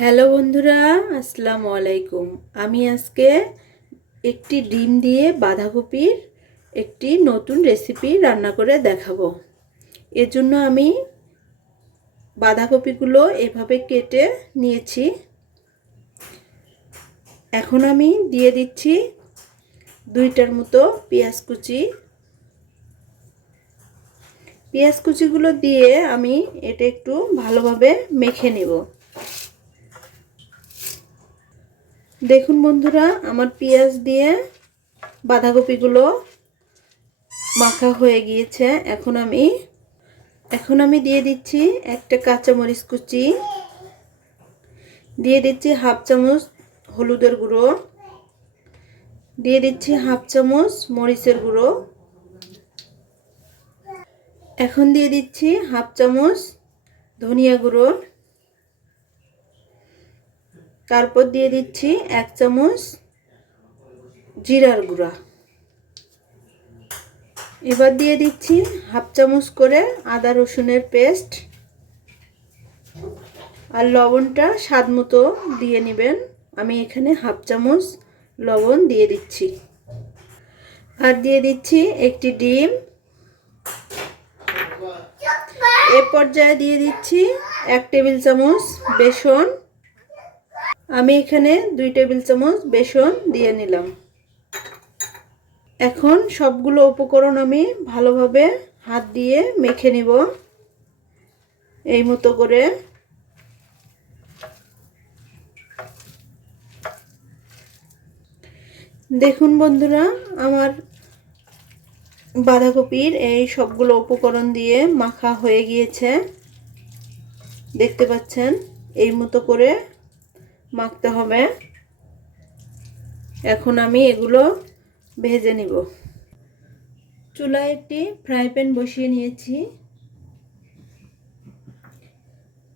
Hello বন্ধুরা, আসসালামু আলাইকুম। আমি আজকে একটি ডিম দিয়ে বাঁধাকপির একটি নতুন রেসিপি রান্না করে দেখাবো। এর জন্য আমি বাঁধাকপিগুলো এভাবে কেটে নিয়েছি। এখন আমি দিয়ে দিচ্ছি 2টার মতো পেঁয়াজ কুচি। পেঁয়াজ কুচিগুলো দিয়ে আমি এটা একটু ভালোভাবে মেখে নেব। দেখুন বন্ধুরা, আমার পেঁয়াজ দিয়ে বাঁধাকপিগুলো মাখা হয়ে গিয়েছে। এখন আমি দিয়ে দিচ্ছি একটা কাঁচামরিচ কুচি, দিয়ে দিচ্ছি হাফ চামচ হলুদের গুঁড়ো, দিয়ে দিচ্ছি হাফ চামচ মরিচের গুঁড়ো, এখন দিয়ে দিচ্ছি হাফ চামচ ধনিয়া গুঁড়ো, তারপর দিয়ে দিচ্ছি 1 চামচ জিরার গুঁড়া। এবার দিয়ে দিচ্ছি হাফ চামচ করে আদা রসুনের পেস্ট, আর লবণটা স্বাদ মতো দিয়ে নেবেন। আমি এখানে হাফ চামচ লবণ দিয়ে দিচ্ছি, আর দিয়ে দিচ্ছি একটি ডিম। এ পর্যায়ে দিয়ে দিচ্ছি 1 টেবিল চামচ বেসন। আমি এখানে 2 টেবিল চামচ বেসন দিয়ে নিলাম। এখন সবগুলো উপকরণ আমি ভালোভাবে হাত দিয়ে মেখে নিব এই মতো করে। দেখুন বন্ধুরা, আমার বাঁধাকপির এই সবগুলো উপকরণ দিয়ে মাখা হয়ে গিয়েছে। দেখতে পাচ্ছেন, এই মতো করে মাখতে হবে। এখন আমি এগুলো ভেজে নিব। চুলায় একটি ফ্রাই প্যান বসিয়ে নিয়েছি।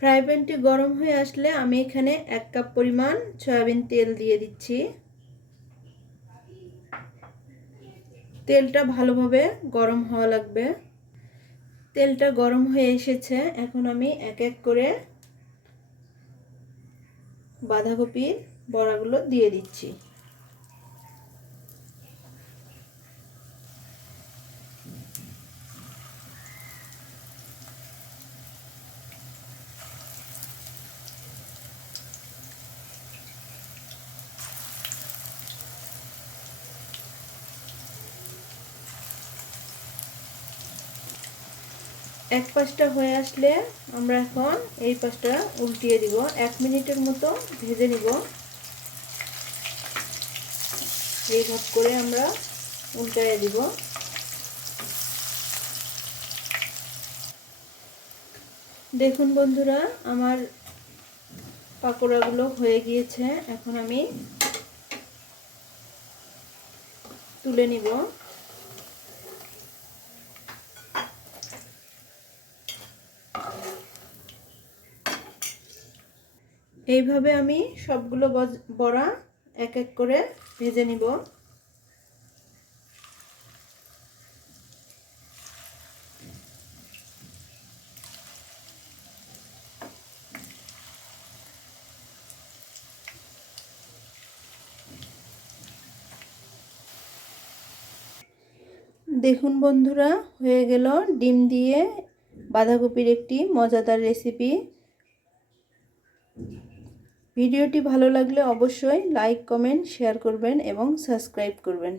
ফ্রাই প্যানটি গরম হয়ে আসলে আমি এখানে 1 কাপ পরিমাণ সয়াবিন তেল দিয়ে দিচ্ছি। তেলটা ভালোভাবে গরম হওয়া লাগবে। তেলটা গরম হয়ে এসেছে। এখন আমি এক এক করে বাঁধাকপির বড়াগুলো দিয়ে দিচ্ছি। এক পাশটা হয়ে আসলে আমরা এখন এই পাশটা উল্টিয়ে দিব। 1 মিনিটের মতো ভেজে নিব। এইভাবে করে আমরা উল্টায়ে দিব। দেখুন বন্ধুরা, আমার পাকোড়াগুলো হয়ে গিয়েছে। এখন আমি তুলে নিব। এইভাবে আমি সবগুলো বড়া এক এক করে ভেজে নিব। দেখুন বন্ধুরা, হয়ে গেল ডিম দিয়ে বাঁধাকপির একটি মজাদার রেসিপি। ভিডিওটি ভালো লাগলে অবশ্যই লাইক, কমেন্ট, শেয়ার করবেন এবং সাবস্ক্রাইব করবেন।